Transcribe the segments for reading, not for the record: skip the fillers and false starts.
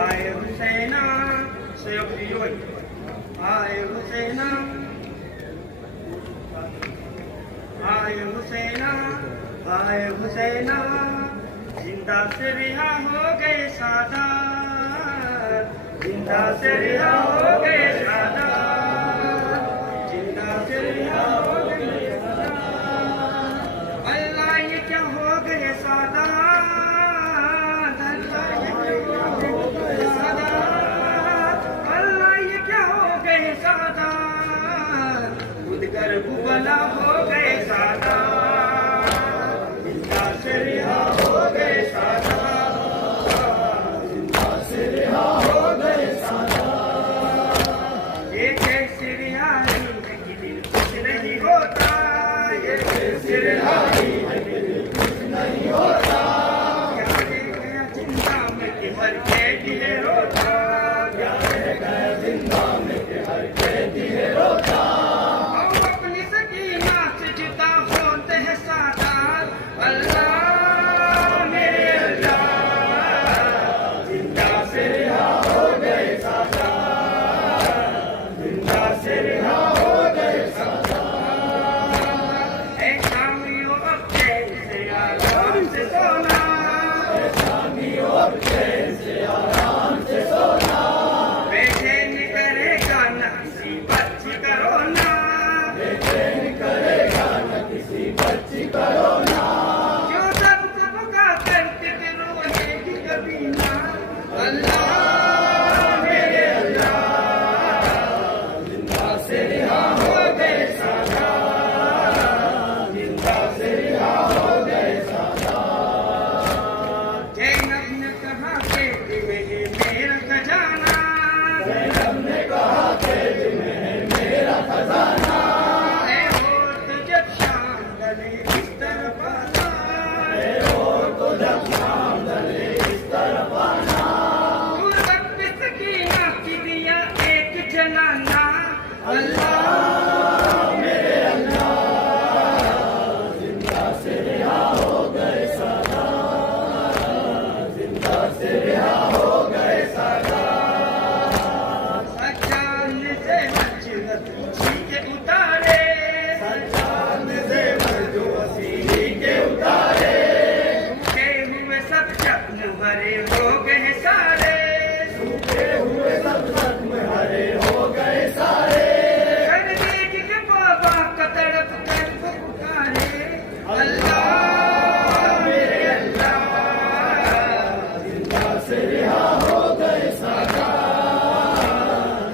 आए हुसैना सयोफियोई आए हुसैना आए हुसैना आए हुसैना जिंदा से रिहा हो गए सादात जिंदा से रिहा हो गए सादात जिंदा से रिहा हो गए सादात अल्लाह ये क्या हो गए सादात अल्लाह ये क्या हो गए सादात अल्लाह ये क्या हो गए सादात खुद करबला हो गए सादात जिंदा से रिहा हो गए सादात जिंदा से रिहा हो गए सादात ये कैसी रिहाई है कि दिल कुछ नहीं होता ये कैसी रिहाई है कि दिल कुछ नहीं होता क्या रह गया जिंदा में कि हर कैदी है रोता क्या रह गया जिंदा में कि हर कैदी है रोता हम अपनी सकीना से जुदा होते हैं सादात अल्लाह मेरे अल्लाह जिंदा से रिहा हो गए सादात जिंदा से रिहा हो गए सादात ऐ शामियों अब चैन से आराम से सोना ऐ शामियों अब चैन से आराम से सोना बेचैन करेगा न किसी बच्ची करो ना बेचैन करेगा न किसी बच्ची करो ना क्यों सबको पुकार करके रोएगी कभी ना अल्लाह मेरे अल्लाह जिंदा से रिहा हो गए सादात जिंदा से रिहा हो गए सादात जैनब ने कहा कि में है मेरा खजाना जैनब ने कहा कि में है मेरा खजाना ऐ होठ जब शाम गले इस तरफ आना ऐ होठ जब शाम गले इस तरफ आना गुरबत पे सकीना की दिया एक जलाना अल्लाह मेरे अल्लाह जिंदा से रिहा हो गए सादात जिंदा से रिहा हो गए सादात सज्जाद ने ज़ेवर वसीली के उतारे सज्जाद ने ज़ेवर वसीली के उतारे सूखे हुए सब जख्म हरे हो गए सारे सूखे हुए सब जख्म हरे हो गए सारे कर देख के बाबा का तड़प कर पुकारे अल्लाह मेरे अल्लाह जिंदा से रिहा हो गए सादात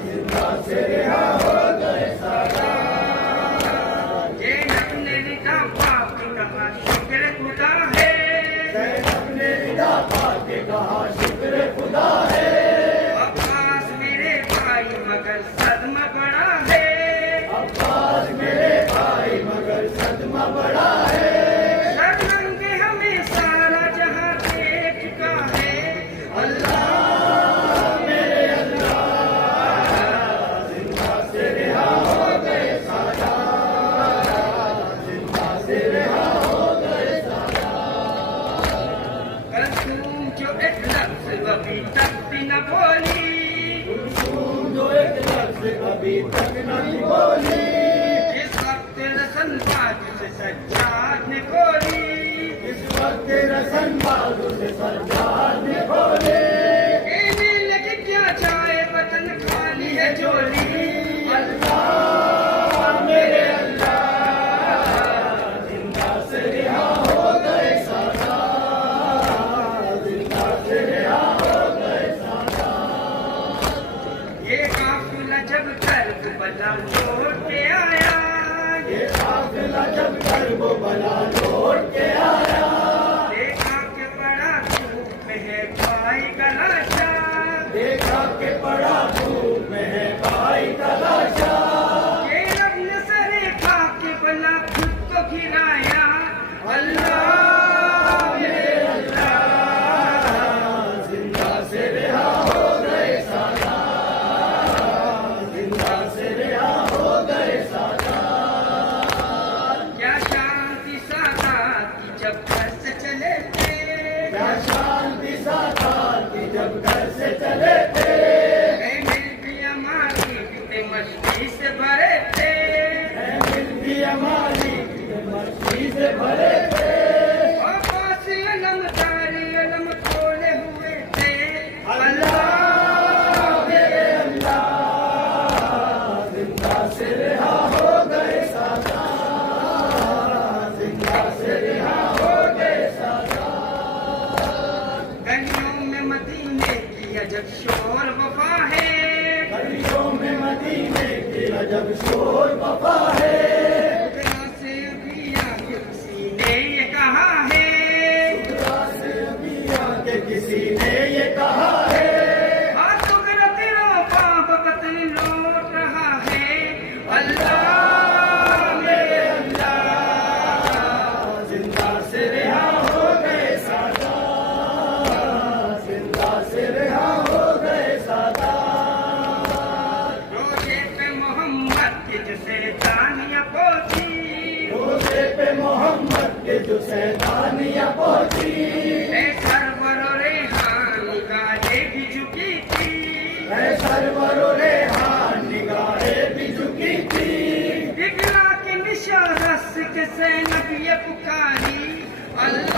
जिंदा से रिहा हो गए सादात ये अपने लिखा पाप कहा शुक्र खुदा है अपने लिखा पाप कहा शुक्र खुदा है अब्बास मेरे भाई मगर सदमा बड़ा है अब्बास मेरे भाई मगर सदमा बड़ा है शर्मंगे हमें सारा जहां देख चुका है अल्लाह मेरे अल्लाह जिंदा से रिहा हो गए सादात जिंदा से रिहा हो गए सादात कसूम जो एक लफ्ज़ अभी तक भी न बोली कसूम जो एक लफ्ज़ अभी तक नहीं बोली जिस वक्त रसन बाजू से सज्जाद ने खोली इस वक्त रसन बाजू से सज्जाद ने खोली कहने लगे क्या जाए वतन खाली है झोली अल्लाह मेरे अल्लाह जिंदा से रिहा हो गए सादात जिंदा से रिहा हो गए सादात ये काफिला जब करबला लौट के आया ये काफिला जब करबला लौट के आया देखा के बड़ा धूप में है भाई क्या शांति साकार थी जब घर से चले थे। मिल भी हमारी कितने मस्ती से भरे थे, दिल भी हमारी मस्ती से भरे थे। और पास अलमदारी अलम खोले हुए थे। अल्लाह मेरे अल्लाह जिंदा से रिहा हो गए सादा, जिंदा से रिहा हो गए सादा। गलियों में मदीने की अजब शोर वफा है, गलियों में मदीने की अजब शोर वफा है। खुदा से अभी आगे किसी ने ये कहा है, खुदा से अभी आगे किसी ने ये कहा है। हाथों में तेरा पाप पतन लौट रहा है। अल्लाह मेरे अल्लाह जिंदा से रिहा हो गए सादा, जिंदा से रिहा हो गए सादा। रोजे पे मोहम्मद की जो सैतानियां पहुंची, रोजे पे मोहम्मद के जो सैतानियां पहुंची। है सरवर और रेहान निगाहें भी झुकी थी, है सरवर रेहान निगाहें भी झुकी थी। दिखला के निशा रस के सैनब ये पुकारी। अल्लाह